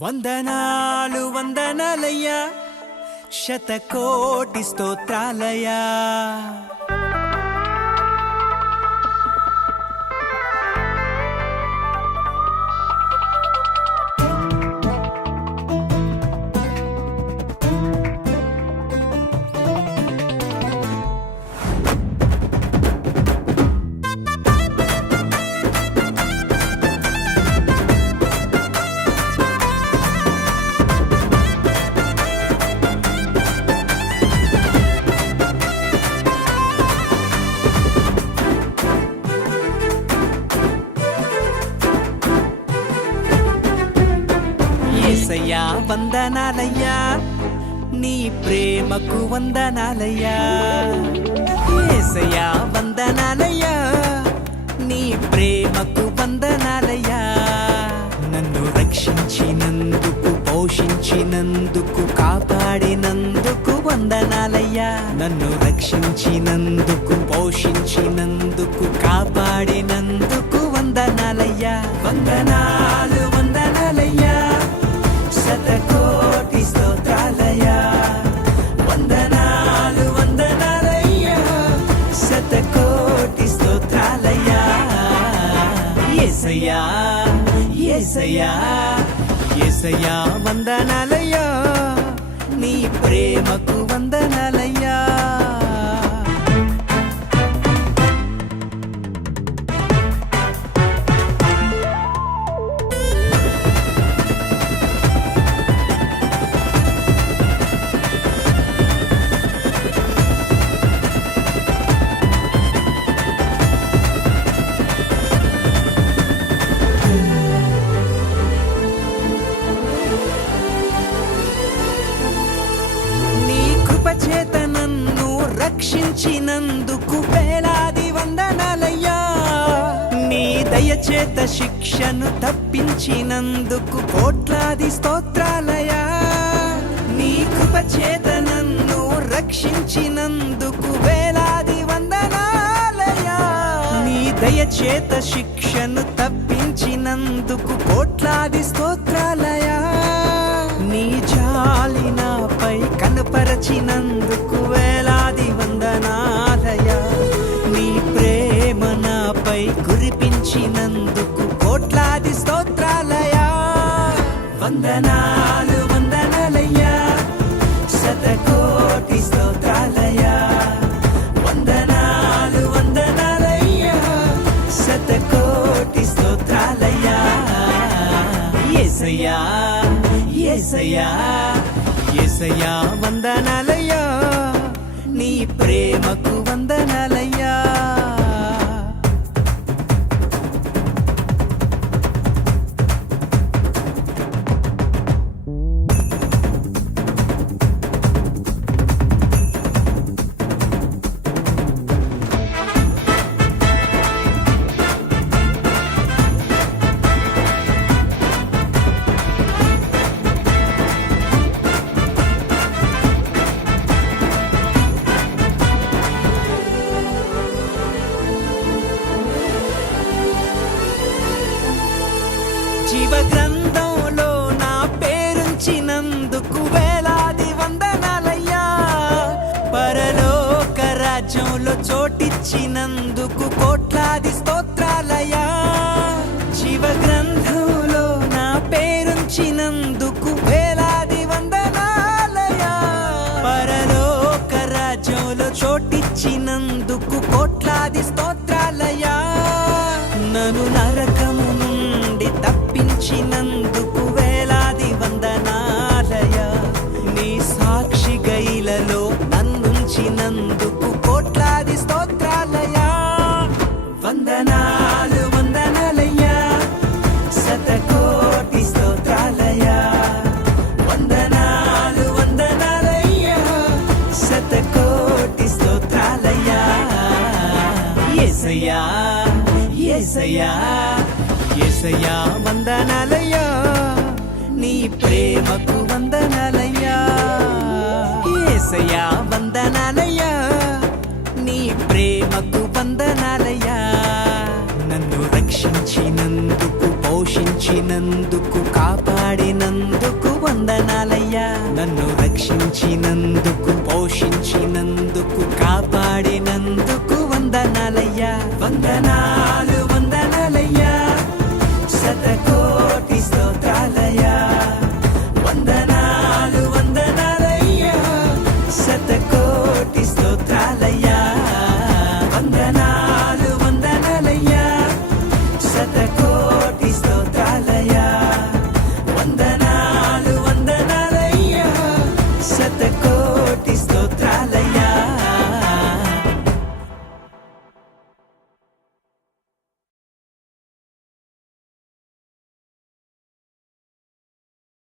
వందనాలు వందనాలయ్యా, శతకోటి స్తోత్రాలయ్యా. యేసయ్యా వందనాలయ్యా, నీ ప్రేమకు వందనాలయ్యా. యేసయ్యా వందనాలయ్యా, నీ ప్రేమకు వందనాలయ్యా. నన్ను రక్షించినందుకు, పోషించినందుకు, కాపాడినందుకు వందనాలయ్యా. నన్ను రక్షించినందుకు, పోషించినందుకు, కాపాడినందుకు వందనాలయ్యా. వందనాలు వందనాలయ్యా, శతకోటి స్తోత్రాలయ్యా. వందనాలు వందనాలయ్యా, శతకోటి స్తోత్రాలయ్యా. యేసయ్యా యేసయ్యా యేసయ్యా వందనాలయ్యా, నీ ప్రేమకు వందనాలయ్యా. చేత నన్ను రక్షించినందుకు వేలాది వందనాలయ్యా. నీ దయచేత శిక్షను తప్పించినందుకు కోట్లాది స్తోత్రాలయ్యా. నీ కృప చేత నన్ను రక్షించినందుకు వేలాది వందనాలయ్యా. నీ దయచేత శిక్షను తప్పించినందుకు కోట్లాది స్తోత్రాలయ్యా. నీ జాలి నాపై కనపరచినందుకు వేలాది వందనాలయ్యా. నీ ప్రేమ నాపై కురిపించినందుకు కోట్లాది స్తోత్రాలయ్యా. వందనాలు వందనాలయ్యా, శతకోటి స్తోత్రాలయ్యా. వందనాలు వందనాలయ్యా, శతకోటి స్తోత్రాలయ్యా. యేసయ్యా యేసయ్యా యేసయ్యా వందనాలయ్యా, నీ ప్రేమకు వందనాలయ్యా. జీవ గ్రంథంలో నా పేరుంచినందుకు వేలాది వందనాలయ్యా. పరలోక రాజ్యంలో చోటిచ్చినందుకు కోట్లాది స్తోత్రాలయ్యా. జీవ గ్రంథంలో నా పేరుంచినందుకు వేలాది వందనాలయ్యా. పరలోక రాజ్యంలో చోటిచ్చినందుకు కోట్లాది స్తోత్రాలయ్యా. నన్ను నరకము నుండి తప్పించినందుకు వేలాది వందనాలయ్యా. నీ సాక్షి గైలలో నన్నుంచినందుకు కోట్లాది స్తోత్రాలయ్యా. వందనాలు వందనాలయ్యా, శతకోటి స్తోత్రాలయ్యా. వందనాలు వందనాలయ్యా, శతకోటి స్తోత్రాలయ్యా. యేసయ్యా యేసయ్యా యేసయ్యా వందనాలయ్యా, నీ ప్రేమకు వందనాలయ్యా. యేసయ్యా వందనాలయ్యా, నీ ప్రేమకు వందనాలయ్యా. నన్ను రక్షించినందుకు, పోషించినందుకు, కాపాడి కాపాడినందుకు వందనాలయ్యా నన్ను రక్షించినందుకు పోషించినందుకు కాపాడినందుకు